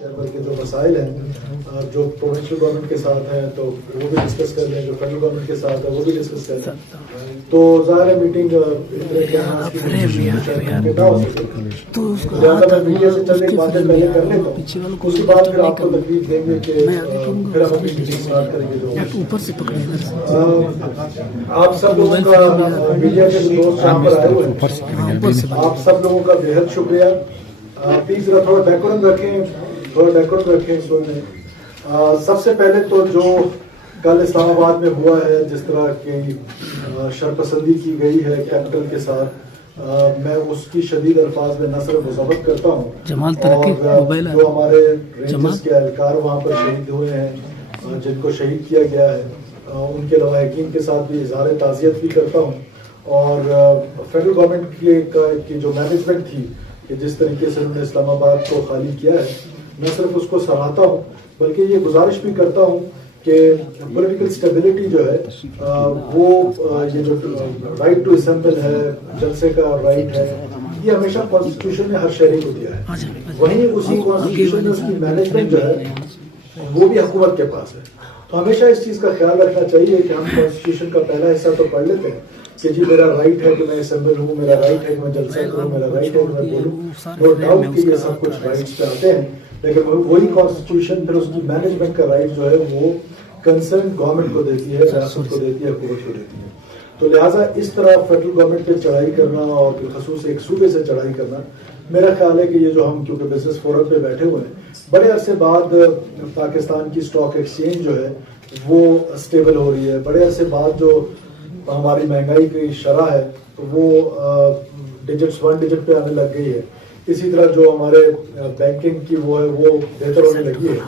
کے جو مسائل ہیں جو پروونشل گورنمنٹ کے ساتھ ہیں تو وہ بھی ڈسکس کر لیں، جو فیڈرل گورنمنٹ کے ساتھ ہے وہ بھی ڈسکس کر لیں. تو ظاہر ہے میٹنگ لہٰذا میں میڈیا سے چند ایک باتیں پہلے کر لیتا ہوں، اس کے بعد پھر آپ کو تکلیف دیں گے کہ پھر ہم اپنی میٹنگ اسٹارٹ کریں گے. آپ سب لوگوں کا میڈیا کے دوست یہاں پر آئے ہوئے ہیں، آپ سب لوگوں کا بےحد شکریہ. پلیز ذرا تھوڑا ڈیکورم رکھیں سننے. سب سے پہلے تو جو کل اسلام آباد میں ہوا ہے، جس طرح کی شرپسندی کی گئی ہے کیپٹل کے ساتھ، میں اس کی شدید الفاظ میں نہ صرف مذمت کرتا ہوں، اور جو ہمارے رینجرز کے اہلکار وہاں پر شہید ہوئے ہیں، جن کو شہید کیا گیا ہے، ان کے لواحقین کے ساتھ بھی اظہار تعزیت بھی کرتا ہوں. اور فیڈرل گورنمنٹ کی جو مینجمنٹ تھی کہ جس طریقے سے انہوں نے اسلام آباد کو خالی کیا ہے، نہ صرف اس کو سراہتا ہوں بلکہ یہ گزارش بھی کرتا ہوں کہ پولیٹیکل اسٹیبلٹی جو ہے وہ یہ جو رائٹ ٹو اسمبل ہے، جلسے کا رائٹ ہے، یہ ہمیشہ کانسٹیٹیوشن نے ہر شہری کو دیا ہے. وہیں اسی کانسٹیٹیوشن میں اس کی مینجمنٹ جو ہے وہ بھی حکومت کے پاس ہے. تو ہمیشہ اس چیز کا خیال رکھنا چاہیے کہ ہم کانسٹیٹیوشن کا پہلا حصہ تو پڑھ لیتے ہیں کہ جی میرا رائٹ ہے کہ میں اسمبل ہوں، میرا رائٹ ہے کہ میں جلسہ کروں، میرا رائٹ ہے کہ میں بولوں. نو ڈاؤٹ کہ یہ سب کچھ رائٹس پہ آتے ہیں، لیکن وہی کانسٹیٹیوشن پھر اس کی مینجمنٹ کا رائٹ جو ہے وہ کنسرن گورنمنٹ کو دیتی ہے، ریاست کو دیتی ہے، حکومت کو دیتی ہے. تو لہٰذا اس طرح فیڈرل گورنمنٹ پہ چڑھائی کرنا اور بالخصوص ایک صوبے سے چڑھائی کرنا، میرا خیال ہے کہ یہ جو ہم کیونکہ بزنس فورم پہ بیٹھے ہوئے ہیں، بڑے عرصے بعد پاکستان کی اسٹاک ایکسچینج جو ہے وہ اسٹیبل ہو رہی ہے. بڑے عرصے بعد جو ہماری مہنگائی کی شرح ہے وہ ڈیجٹس 1 ڈیجٹ پہ آنے لگ گئی ہے. اسی طرح جو ہمارے بینکنگ کی وہ ہے وہ بہتر ہونے لگی ہے.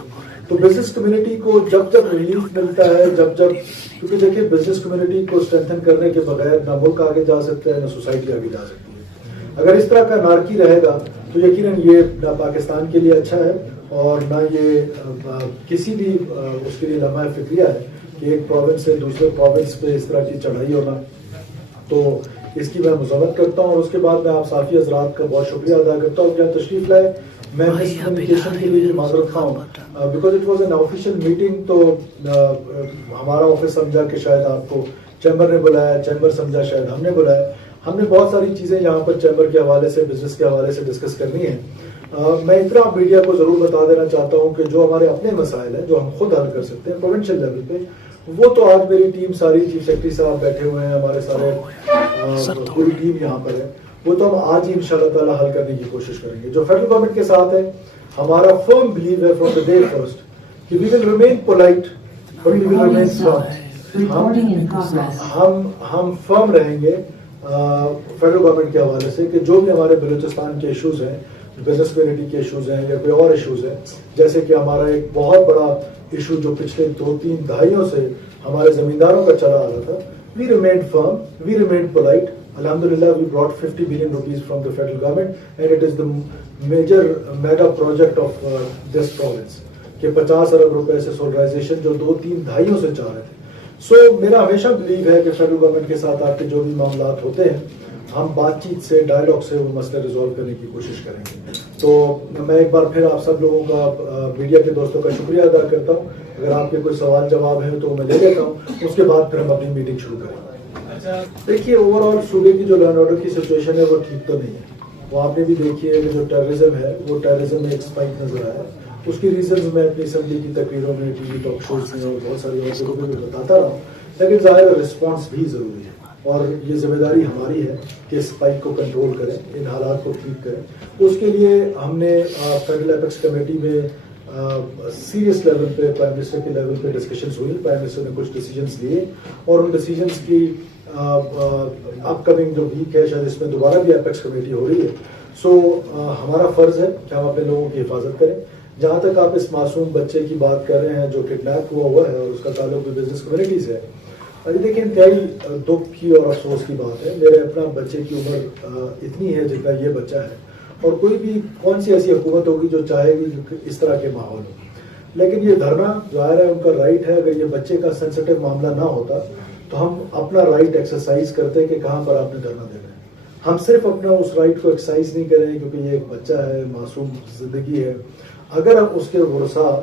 تو بزنس کمیونٹی کو جب ریلیف ملتا ہے، کیونکہ دیکھیں بزنس کمیونٹی کو اسٹرینتھن کرنے کے بغیر نہ ملک آگے جا سکتا ہے نہ سوسائٹی آگے جا سکتی ہے. اگر اس طرح کا نارکی رہے گا تو یقیناً یہ نہ پاکستان کے لیے اچھا ہے اور نہ یہ کسی بھی اس کے لیے لمحہ فکریہ ہے کہ ایک پروونس سے دوسرے پروونس پہ اس طرح کی چڑھائی ہونا. تو اس کی میں مذمت کرتا ہوں، اور اس کے بعد میں آپ صحافی حضرات کا بہت شکریہ ادا کرتا ہوں کہ آپ تشریف لائے. میں مس کمیونیکیشن کے لیے بھی معذرت خواہ ہوں، because it was an official meeting. تو ہمارا آفس سمجھا کہ شاید آپ کو چیمبر نے بلایا، چیمبر سمجھا شاید ہم نے بلایا. ہم نے بہت ساری چیزیں یہاں پر چیمبر کے حوالے سے، بزنس کے حوالے سے ڈسکس کرنی ہے. میں اتنا میڈیا کو ضرور بتا دینا چاہتا ہوں کہ جو ہمارے اپنے مسائل ہیں جو ہم خود حل کر سکتے ہیں پروونشل لیول پہ، وہ تو آج میری ٹیم ساری، چیف سیکرٹری صاحب بیٹھے ہوئے ہیں، ہمارے سارے پوری ٹیم یہاں پر ہے، وہ تو ہم آج ہی انشاءاللہ تعالی حل کرنے کی کوشش کریں گے. جو فیڈرل گورنمنٹ کے ساتھ ہے، ہمارا فرم بلیو ہے فرام دا ڈے فرسٹ کہ we will remain polite but we will remain firm. ہم فرم رہیں گے فیڈرل گورنمنٹ کے حوالے سے کہ جو بھی ہمارے بلوچستان کے ایشوز ہیں، بزنس کمیونٹی کے ایشوز ہیں یا کوئی اور ایشوز ہیں، جیسے کہ ہمارا ایک بہت بڑا ایشو جو پچھلے 2-3 دہائیوں سے ہمارے زمینداروں کا چلا آ رہا تھا، we remained firm, we remained polite. Alhamdulillah, we brought 50 billion rupees from the federal government, and it is the mega project of this province کہ 50 ارب روپے سے سولرائزیشن جو 2-3 دہائیوں سے چاہ رہے تھے. سو میرا ہمیشہ بلیو ہے کہ فیڈرل گورنمنٹ کے ساتھ آپ کے جو بھی معاملات ہوتے ہیں، ہم بات چیت سے، ڈائلاگ سے وہ مسئلے ریزالو کرنے کی کوشش کریں گے. تو میں ایک بار پھر آپ سب لوگوں کا، میڈیا کے دوستوں کا شکریہ ادا کرتا ہوں. اگر آپ کے کوئی سوال جواب ہیں تو میں لے لیتا ہوں، اس کے بعد پھر ہم اپنی میٹنگ شروع کریں گے. دیکھیے اوور آل صوبے کی جو لینڈ آرڈر کی سچویشن ہے وہ ٹھیک تو نہیں ہے. وہ آپ نے بھی دیکھی ہے کہ جو ٹیررزم ہے وہ ٹیررزم میں ایک اسپائک نظر آیا. اس کی ریزنز میں اپنی اسمبلی کی تقریروں میں، ٹی وی ٹاک شوز میں اور بہت ساری اور جگہوں پہ بھی بتاتا رہا ہوں. لیکن ظاہر رسپانس بھی ضروری ہے اور یہ ذمہ داری ہماری ہے کہ اسپائک کو کنٹرول کریں، ان حالات کو ٹھیک کریں. اس کے لیے ہم نے فیڈرل ایپیکس کمیٹی میں سیریس لیول پہ، پرائم منسٹر کے لیول پہ ڈسکشنز ہوئی. پرائم منسٹر نے کچھ ڈیسیجنز لیے اور ان ڈیسیجنز کی اپ کمنگ جو ویک ہے شاید اس میں دوبارہ بھی ایپیکس کمیٹی ہو رہی ہے. سو ہمارا فرض ہے کہ ہم اپنے لوگوں کی حفاظت کریں. جہاں تک آپ اس معصوم بچے کی بات کر رہے ہیں جو کڈنیپ ہوا ہے اور اس کا تعلق بھی بزنس کمیونٹی سے ہے، دیکھیں انتہائی دکھ کی اور افسوس کی بات ہے. میرے اپنا بچے کی عمر اتنی ہے جتنا یہ بچہ ہے، اور کوئی بھی کون سی ایسی حکومت ہوگی جو چاہے گی کہ اس طرح کے ماحول ہو. لیکن یہ دھرنا ظاہر ہے ان کا رائٹ ہے. اگر یہ بچے کا سینسٹیو معاملہ نہ ہوتا تو ہم اپنا رائٹ ایکسرسائز کرتے کہ کہاں پر آپ نے دھرنا دینا ہے. ہم صرف اپنا اس رائٹ کو ایکسرسائز نہیں کریں کیونکہ یہ ایک بچہ ہے، معصوم زندگی ہے. اگر ہم اس کے ورثاء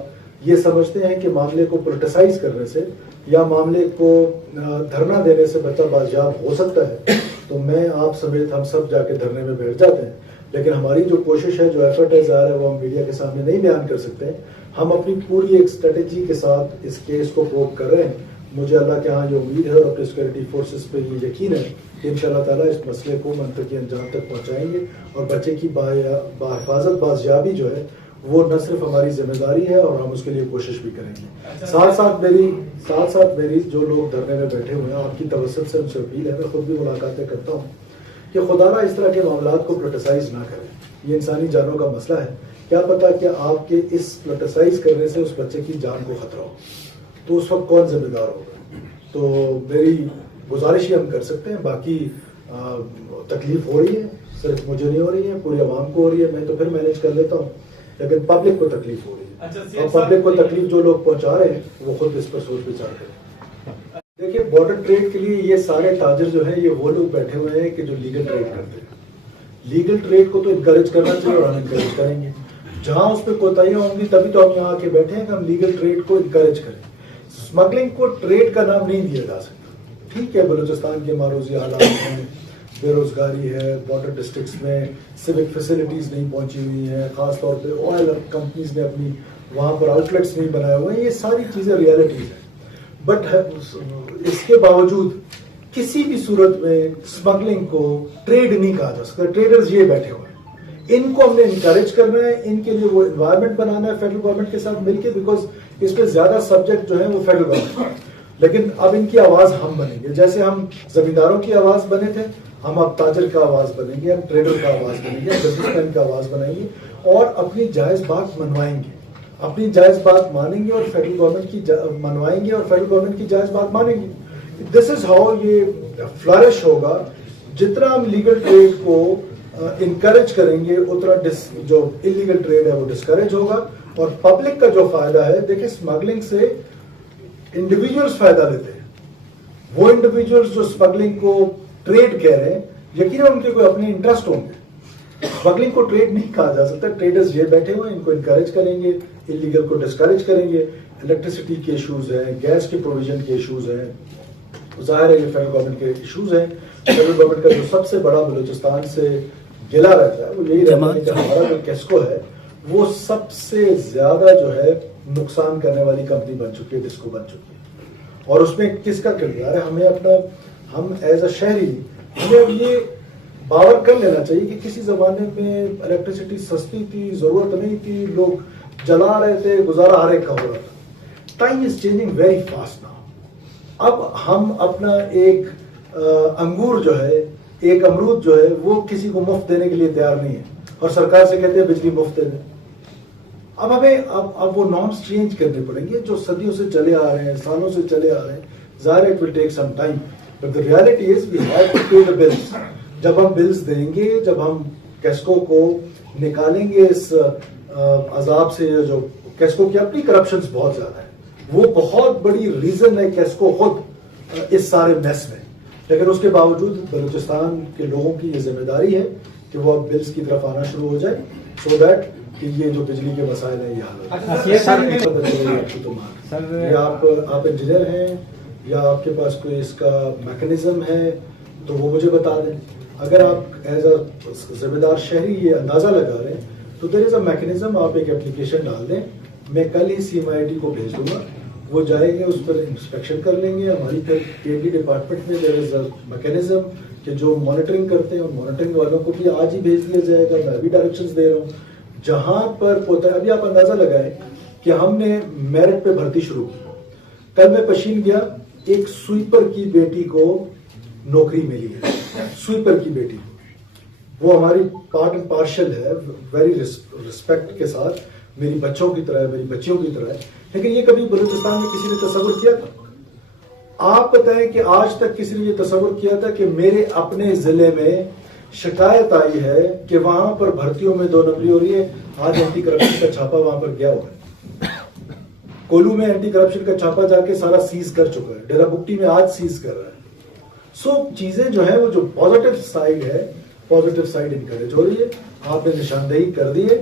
یہ سمجھتے ہیں کہ معاملے کو پولیٹیسائز کرنے سے یا معاملے کو دھرنا دینے سے بچہ بازیاب ہو سکتا ہے تو میں آپ سمیت ہم سب جا کے دھرنے میں بیٹھ جاتے ہیں. لیکن ہماری جو کوشش ہے, جو ایفرٹ ہے, ظاہر ہے وہ ہم میڈیا کے سامنے نہیں بیان کر سکتے ہیں. ہم اپنی پوری ایک اسٹریٹجی کے ساتھ اس کیس کو پروب کر رہے ہیں. مجھے اللہ کے ہاں یہ امید ہے اور اپنے سیکورٹی فورسز پہ یہ یقین ہے کہ انشاءاللہ تعالیٰ اس مسئلے کو منطقی انجام تک پہنچائیں گے اور بچے کی بحفاظت بازیابی جو ہے وہ نہ صرف ہماری ذمہ داری ہے اور ہم اس کے لیے کوشش بھی کریں گے. ساتھ ساتھ میری جو لوگ دھرنے میں بیٹھے ہوئے ہیں, آپ کی توسط سے ان سے اپیل ہے, میں خود بھی ملاقاتیں کرتا ہوں کہ خدا نہ اس طرح کے معاملات کو پولیٹیسائز نہ کریں. یہ انسانی جانوں کا مسئلہ ہے. کیا پتا کہ آپ کے اس پولیٹیسائز کرنے سے اس بچے کی جان کو خطرہ ہو, تو اس وقت کون ذمہ دار ہوگا؟ تو میری گزارش ہی ہم کر سکتے ہیں. باقی تکلیف ہو رہی ہے, صرف مجھے نہیں ہو رہی ہے, پوری عوام کو ہو رہی ہے. میں تو پھر مینیج کر لیتا ہوں, لیکن پبلک کو تکلیف ہو رہی ہے. اور پبلک کو تکلیف جو لوگ پہنچا رہے ہیں وہ خود اس پر سوچ وچار کریں. دیکھیے, بارڈر ٹریڈ کے لیے یہ سارے تاجر جو ہیں یہ وہ لوگ بیٹھے ہوئے ہیں کہ جو لیگل ٹریڈ کرتے ہیں. لیگل ٹریڈ کو تو انکریج کرنا چاہیے اور ہم انکریج کریں گے. جہاں اس پہ کوتاہیاں ہوں گی تبھی تو ہم یہاں آ کے بیٹھے ہیں کہ ہم لیگل ٹریڈ کو انکریج کریں. اسمگلنگ کو ٹریڈ کا نام نہیں دیا جا سکتا. ٹھیک ہے, بلوچستان کے معروضی حالات ہیں, بے روزگاری ہے, بارڈر ڈسٹرکٹس میں سوک فیسلٹیز نہیں پہنچی ہوئی ہیں, خاص طور پہ آئل کمپنیز نے اپنی وہاں پر آؤٹ لیٹس نہیں بنائے ہوئے ہیں. یہ ساری چیزیں ریالٹیز ہیں. بٹ اس کے باوجود کسی بھی صورت میں اسمگلنگ کو ٹریڈ نہیں کہا جا سکتا. ٹریڈرز یہ بیٹھے ہوئے ہیں, ان کو ہم نے انکریج کرنا ہے, ان کے لیے وہ انوائرمنٹ بنانا ہے فیڈرل گورنمنٹ کے ساتھ مل کے, بیکاز اس پہ زیادہ سبجیکٹ جو ہے وہ فیڈرل گورنمنٹ. لیکن اب ان کی آواز ہم بنیں گے, جیسے ہم زمینداروں کی آواز بنے تھے, ہم اب تاجر کا آواز بنیں گے, ہم ٹریڈر کا آواز بنیں گے, بزنس مین کا آواز بنائیں گے اور اپنی جائز بات منوائیں گے. اپنی جائز بات مانیں گے اور فیڈرل گورنمنٹ کی منوائیں گے اور فیڈرل گورنمنٹ کی جائز بات مانیں گے. دس از ہاؤ یہ فلرش ہوگا. جتنا ہم لیگل ٹریڈ کو انکریج کریں گے اتنا جو انلیگل ٹریڈ ہے وہ ڈسکریج ہوگا. اور پبلک کا جو فائدہ ہے, دیکھیں اسمگلنگ سے انڈیویجولز فائدہ لیتے ہیں. وہ انڈیویجولز جو اسمگلنگ کو ٹریڈ کہہ رہے ہیں, یقیناً ان کے کوئی اپنے انٹرسٹ ہوں گے. اسمگلنگ کو ٹریڈ نہیں کہا جا سکتا. ٹریڈرز یہ بیٹھے ہوئے ہیں, ان کو انکریج کریں گے, انلیگل کو ڈسکریج کریں گے. الیکٹریسٹی کے ایشوز ہیں, گیس کے پروویژن کے ایشوز ہیں, ظاہر ہے یہ فیڈرل گورنمنٹ کے ایشوز ہیں. فیڈرل گورنمنٹ کا جو سب سے بڑا بلوچستان سے گلا رہتا ہے وہ یہی رہتا ہے کہ ہمارا جو کیسکو ہے وہ سب سے زیادہ جو ہے نقصان کرنے والی کمپنی بن چکی ہے, ڈسکو بن چکی ہے. اور اس میں کس کا کردار ہے؟ ہمیں اپنا, ہم ایز اے شہری ہمیں اب یہ باور کر لینا چاہیے کہ کسی زمانے میں الیکٹریسٹی سستی تھی, ضرورت نہیں تھی, لوگ جلا رہے تھے, گزارا ہر ایک کا ہو رہا تھا. Time is changing very fast now. اب ہم اپنا ایک انگور جو ہے, ایک امرود جو ہے وہ کسی کو مفت دینے کے لیے تیار نہیں ہے اور سرکار سے کہتے ہیں بجلی مفت دے دیں. اب ہمیں اب وہ نارمس چینج کرنے پڑیں گے جو صدیوں سے چلے آ رہے ہیں, سالوں سے چلے آ رہے ہیں. ظاہر it will take some time, but the reality is we have to pay the bills. جب ہم بلز دیں گے, جب ہم کیسکو کو نکالیں گے اس عذاب سے, جو کیسکو کی اپنی کرپشنز بہت زیادہ ہیں, وہ بہت بڑی ریزن ہے کیسکو خود اس سارے میس میں. لیکن اس کے باوجود بلوچستان کے لوگوں کی یہ ذمہ داری ہے کہ وہ اب بلز کی طرف آنا شروع ہو جائے, سو دیٹ کہ یہ جو بجلی کے مسائل ہیں یہ حل ہو. یا آپ انجینئر ہیں یا آپ کے پاس کوئی اس کا میکنزم ہے تو وہ مجھے بتا دیں. اگر آپ ایز اے ذمہ دار شہری یہ اندازہ لگا رہے ہیں تو دیر از اے میکنزم. آپ ایک اپلیکیشن ڈال دیں, میں کل ہی CMIT کو بھیج دوں گا, وہ جائیں گے, اس پر انسپیکشن کر لیں گے. ہماری KND ڈپارٹمنٹ میں دیر از اے میکنزم کہ جو مانیٹرنگ کرتے ہیں, اور مانیٹرنگ والوں کو بھی آج ہی بھیج دیا جائے گا. میں بھی ڈائریکشنز دے رہا ہوں. جہاں پر ابھی آپ اندازہ لگائیں کہ ہم نے میرٹ پہ بھرتی شروع کی. کل میں پشین گیا, ایک سویپر کی بیٹی کو نوکری ملی ہے. سویپر کی بیٹی, وہ ہماری پارٹ اینڈ پارشل ہے, ویری ریسپیکٹ کے ساتھ, میری بچوں کی طرح ہے, میری بچیوں کی طرح ہے. لیکن یہ کبھی بلوچستان میں کسی نے تصور کیا تھا؟ آپ بتائیں کہ آج تک کسی نے یہ تصور کیا تھا کہ میرے اپنے ضلع میں شکایت آئی ہے کہ وہاں پر بھرتیوں میں 2 نمبری ہو رہی ہے. آج اینٹی کرپشن کا چھاپا وہاں پر گیا ہوا ہے. کولو میں اینٹی کرپشن کا چھاپا جا کے سارا سیز کر چکا ہے. ڈیرا بگٹی میں آج سیز کر رہا ہے. سو چیزیں جو ہے وہ جو پازیٹیو سائڈ ہے, پازیٹیو سائڈ انکریج ہو رہی ہے. آپ نے نشاندہی کر دی ہے.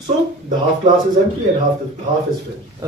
So the half glass is empty and half is filled.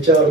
HR